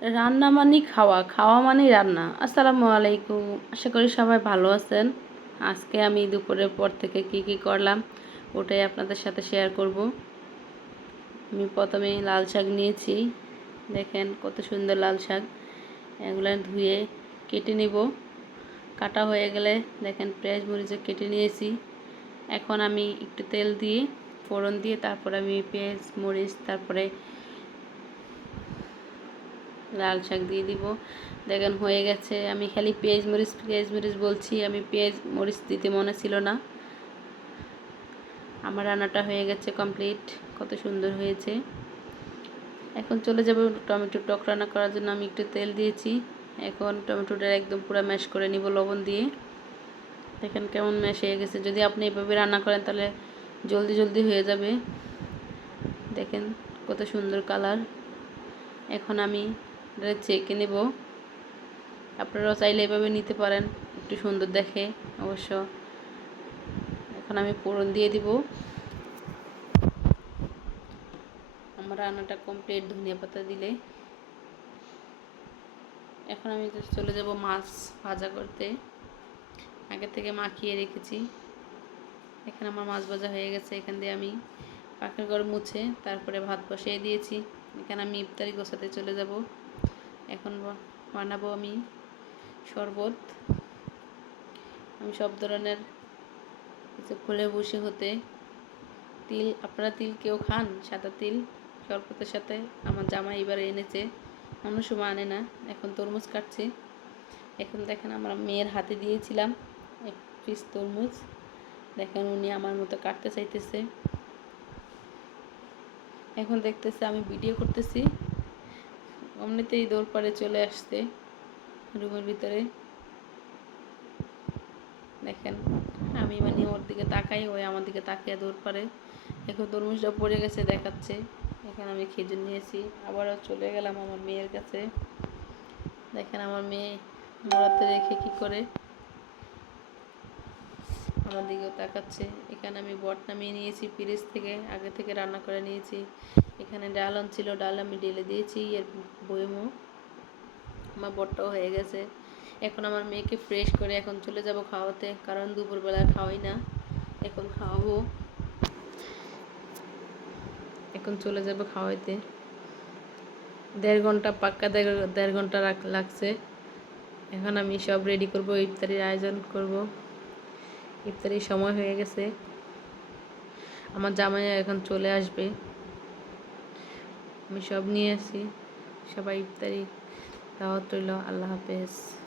রান্না মানে খাওয়া খাওয়া মানে রান্না। আসসালামু আলাইকুম। আশা করি সবাই ভালো আছেন। আজকে আমি দুপুরের পর থেকে কি কি করলাম, ওটাই আপনাদের সাথে শেয়ার করব। আমি প্রথমে লাল শাক নিয়েছি। দেখেন কত সুন্দর লাল শাক। এগুলো ধুয়ে কেটে নিব। কাটা হয়ে গেলে দেখেন পেঁয়াজ মরিচে কেটে নিয়েছি। এখন আমি একটু তেল দিয়ে ফোড়ন দিয়ে তারপরে আমি পেঁয়াজ, মরিচ, তারপরে লাল শাক দিয়ে দিব। দেখেন হয়ে গেছে। আমি খালি পেঁয়াজ মরিচ পেঁয়াজ মরিচ বলছি। আমি পেঁয়াজ মরিচ দিতে মনে ছিল না। আমার রান্নাটা হয়ে গেছে কমপ্লিট কত সুন্দর হয়েছে। এখন চলে যাব টমেটো টক রান্না করার জন্য। আমি একটু তেল দিয়েছি। এখন টমেটোটা একদম পুরো ম্যাশ করে নিব লবণ দিয়ে। দেখেন কেমন ম্যাশ হয়ে গেছে। যদি আপনি এভাবে রান্না করেন তাহলে জলদি জলদি হয়ে যাবে। দেখেন কত সুন্দর কালার এখন আমি চেকে নেব। আপনারাও চাইলে এভাবে নিতে পারেন, একটু সুন্দর দেখে অবশ্য। এখন আমি ফোড়ন দিয়ে দিব। আমার রান্নাটা কমপ্লিট ধনিয়া পাতা দিলে। এখন আমি চলে যাব মাছ ভাজা করতে। আগে থেকে মাখিয়ে রেখেছি। এখানে আমার মাছ ভাজা হয়ে গেছে, এখান দিয়ে আমি পাখির ঘর মুছে, তারপরে ভাত বসিয়ে দিয়েছি। এখানে আমি ইফতারি গোছাতে চলে যাব। এখন বানাবো আমি শরবত। আমি সব ধরনের ফুলে বসে হতে। তিল, আপনারা তিল কেউ খান? সাদা তিল, শরবতের সাথে আমার জামা এবার এনেছে। অন্য সময় আনে না, এখন তরমুজ কাটছে। এখন দেখেন আমার মেয়ের হাতে দিয়েছিলাম এক পিস তরমুজ। দেখেন উনি আমার মতো কাটতে চাইতেছে। এখন দেখতেছে আমি ভিডিও করতেছি। অমনিতেই দৌড় পাড়ে চলে আসতে রুমের ভিতরে। দেখেন, আমি মানে ওর দিকে তাকাই, ওই আমার দিকে তাকিয়ে দৌড় পারে এখন তরমুজটা পড়ে গেছে, দেখাচ্ছে। এখানে আমি খেজুর নিয়েছি, আবারও চলে গেলাম আমার মেয়ের কাছে। দেখেন, আমার মেয়ে মোড়াতে রেখে কী করে আমার দিকেও তাকাচ্ছে। এখানে আমি বট নামিয়ে নিয়েছি, ফ্রিজ থেকে, আগে থেকে রান্না করে নিয়েছি। এখানে ডাল ছিল ডাল আমি ঢেলে দিয়েছি, এর বইমো। আমার বটটাও হয়ে গেছে। এখন আমার মেয়েকে ফ্রেশ করে এখন চলে যাব খাওয়াতে, কারণ দুপুরবেলা খাওয়াই না। এখন খাওয়াবো। এখন চলে যাব খাওয়াইতে। দেড় ঘণ্টা পাক্কা দেড় ঘণ্টা লাগছে। এখন আমি সব রেডি করব, ইফতারির আয়োজন করব। ইফতারির সময় হয়ে গেছে। আমার জামাই এখন চলে আসবে। আমি সব নিয়ে আসি। সবাই ইফতারি দাওয়াত রইল। আল্লাহ হাফেজ।